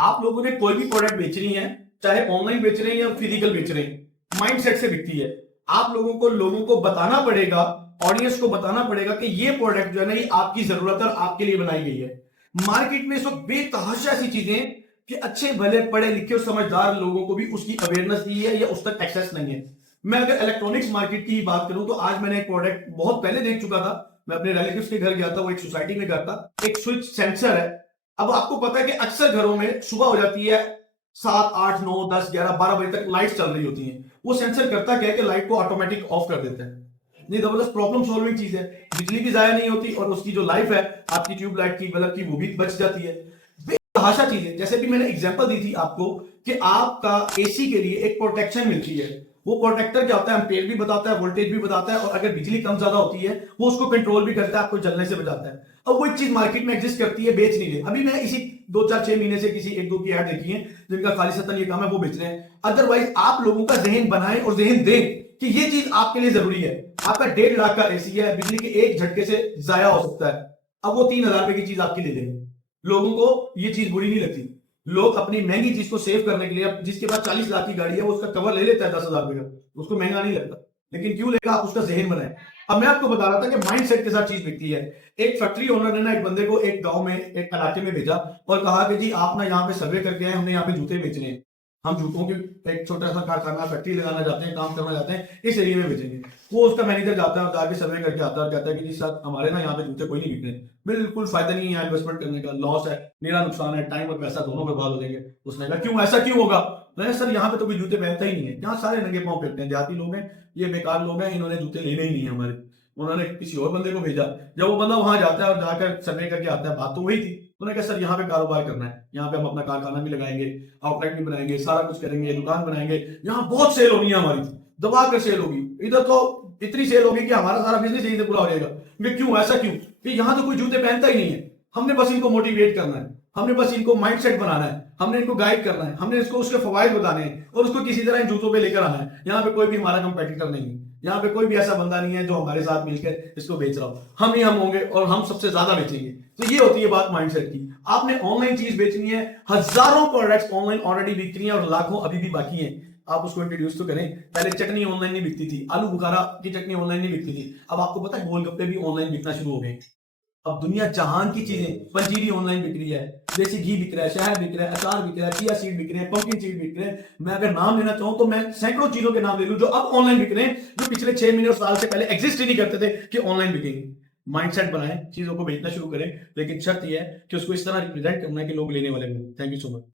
आप लोगों ने कोई भी प्रोडक्ट बेचनी है, चाहे ऑनलाइन बेच रहे हैं या फिजिकल बेच रहे हैं, माइंडसेट से बिकती है। आप लोगों को बताना पड़ेगा, ऑडियंस को बताना पड़ेगा कि ये प्रोडक्ट जो है ना, ये आपकी जरूरत और आपके लिए बनाई गई है। मार्केट में इस वक्त बेतहाशा ऐसी चीजें कि अच्छे भले पढ़े लिखे और समझदार लोगों को भी उसकी अवेयरनेस नहीं है या उस तक एक्सेस नहीं है। मैं अगर इलेक्ट्रॉनिक्स मार्केट की बात करूं तो आज मैंने एक प्रोडक्ट बहुत पहले देख चुका था। मैं अपने रिलेटिव्स के घर गया था, वो एक सोसाइटी में घर था। एक स्विच सेंसर है। अब आपको पता है कि अक्सर घरों में सुबह हो जाती है, 7, 8, 9, 10, 11, 12 बजे तक लाइट चल रही होती है। वो सेंसर करता क्या है कि लाइट को ऑटोमेटिक ऑफ कर देता है। नहीं, जबरदस्त प्रॉब्लम सॉल्विंग चीज है। बिजली भी जाया नहीं होती और उसकी जो लाइफ है आपकी ट्यूबलाइट की, बल्ब की, वो भी बच जाती है। बेतहाशा चीज है। जैसे भी मैंने एग्जांपल दी थी आपको कि आपका एसी के लिए एक प्रोटेक्शन मिलती है। वो प्रोटेक्टर क्या होता है, एम्पेयर भी बताता है, वोल्टेज भी बताता है, और अगर बिजली कम ज्यादा होती है वो उसको कंट्रोल भी करता है, आपको जलने से बचाता है। अब वो एक चीज मार्केट में एग्जिस्ट करती है, बेच नहीं रहे। अभी मैं इसी 2, 4, 6 महीने से किसी 1, 2 की ऐड देखी है जिनका खालिसतन ये काम है, वो बेच रहे हैं। अदरवाइज आप लोगों का जहन बनाएं और जहन दें कि ये चीज आपके लिए जरूरी है। आपका 1.5 लाख का एसी है, बिजली के एक झटके से जाया हो सकता है। अब वो 3,000 रुपए की चीज आपके लिए देंगे। लोगों को ये चीज बुरी नहीं लगती। लोग अपनी महंगी चीज को सेव करने के लिए, अब जिसके पास 40 लाख की गाड़ी है वो उसका कवर ले लेता है 10,000 रुपए का, उसको महंगा नहीं लगता। लेकिन क्यों लेगा? आप उसका जहन बनाए। अब मैं आपको बता रहा था कि माइंड सेट के साथ चीज बिकती है। एक फैक्ट्री ओनर ने ना एक बंदे को एक गांव में, एक इलाके में भेजा और कहा कि जी आप ना यहाँ पे सर्वे करके आए, हमने यहाँ पे जूते बेचने हैं। हम जूतों की एक छोटा सा कारखाना, फैक्ट्री लगाना चाहते हैं, काम करना चाहते हैं, इस एरिया में बेचेंगे। वो उसका मैनेजर जाता है और जाके सर्वे करके आता है और कहता है कि जी सर हमारे ना यहाँ पे जूते कोई नहीं बिक रहे, बिल्कुल फायदा नहीं है इन्वेस्टमेंट करने का, लॉस है, मेरा नुकसान है, टाइम और पैसा दोनों बर्बाद हो जाएंगे। उसने कहा क्यों, ऐसा क्यों होगा? नहीं सर यहाँ पे तो कोई जूते पहनता ही नहीं है, यहाँ सारे नंगे पाँव फिरते हैं, देहाती लोग हैं, ये बेकार लोग हैं, इन्होंने जूते लेने ही नहीं है हमारे। उन्होंने किसी और बंदे को भेजा। जब वो बंदा वहां जाता है और जाकर सर्वे करके आता है, बात तो वही थी। उन्होंने कहा सर यहाँ पे कारोबार करना है, यहाँ पे हम अपना कारखाना भी लगाएंगे, आउटलेट भी बनाएंगे, सारा कुछ करेंगे, दुकान बनाएंगे, यहाँ बहुत सेल होनी है हमारी, दबा कर सेल होगी, इधर तो इतनी सेल होगी कि हमारा सारा बिजनेस यहीं से पूरा हो जाएगा। क्यों, ऐसा क्यों? कि यहाँ तो कोई जूते पहनता ही नहीं है। हमने बस इनको मोटिवेट करना है, हमने बस इनको माइंडसेट बनाना है, हमने इनको गाइड करना है, हमने इसको उसके फवायद बताने हैं और उसको किसी तरह इन जूतों पे लेकर आना है। यहाँ पे कोई भी हमारा कंपेटिटर नहीं है, यहाँ पे कोई भी ऐसा बंदा नहीं है जो हमारे साथ मिलकर इसको बेच रहा हो। हम ही हम होंगे और हम सबसे ज्यादा बेचेंगे। तो ये होती है बात माइंडसेट की। आपने ऑनलाइन चीज बेचनी है, हजारों प्रोडक्ट्स ऑनलाइन ऑलरेडी बिक रही हैं और लाखों अभी भी बाकी हैं। आप उसको इंट्रोड्यूस तो करें। पहले चटनी ऑनलाइन नहीं बिकती थी, आलू बुखारा की चटनी ऑनलाइन नहीं बिकती थी, अब आपको पता है गोलगप्पे भी ऑनलाइन बिकना शुरू हो गए। अब दुनिया जहान की चीजें, पंजीरी ऑनलाइन बिक रही है, देसी घी बिक रहा है, शहद बिक रहा है, अचार बिक रहा है, चिया सीड बिक रहे हैं, पंपकिन सीड बिक रहे हैं। मैं अगर नाम लेना चाहूं तो मैं सैकड़ों चीजों के नाम ले लूं जो अब ऑनलाइन बिक रहे हैं, जो पिछले 6 महीने और साल से पहले एग्जिस्ट ही नहीं करते थे कि ऑनलाइन बिकेंगे। माइंडसेट बनाएं, चीजों को बेचना शुरू करें, लेकिन शर्त यह है कि उसको इस तरह रिप्रेजेंट करना है कि लोग लेने वाले हों। Thank you so much.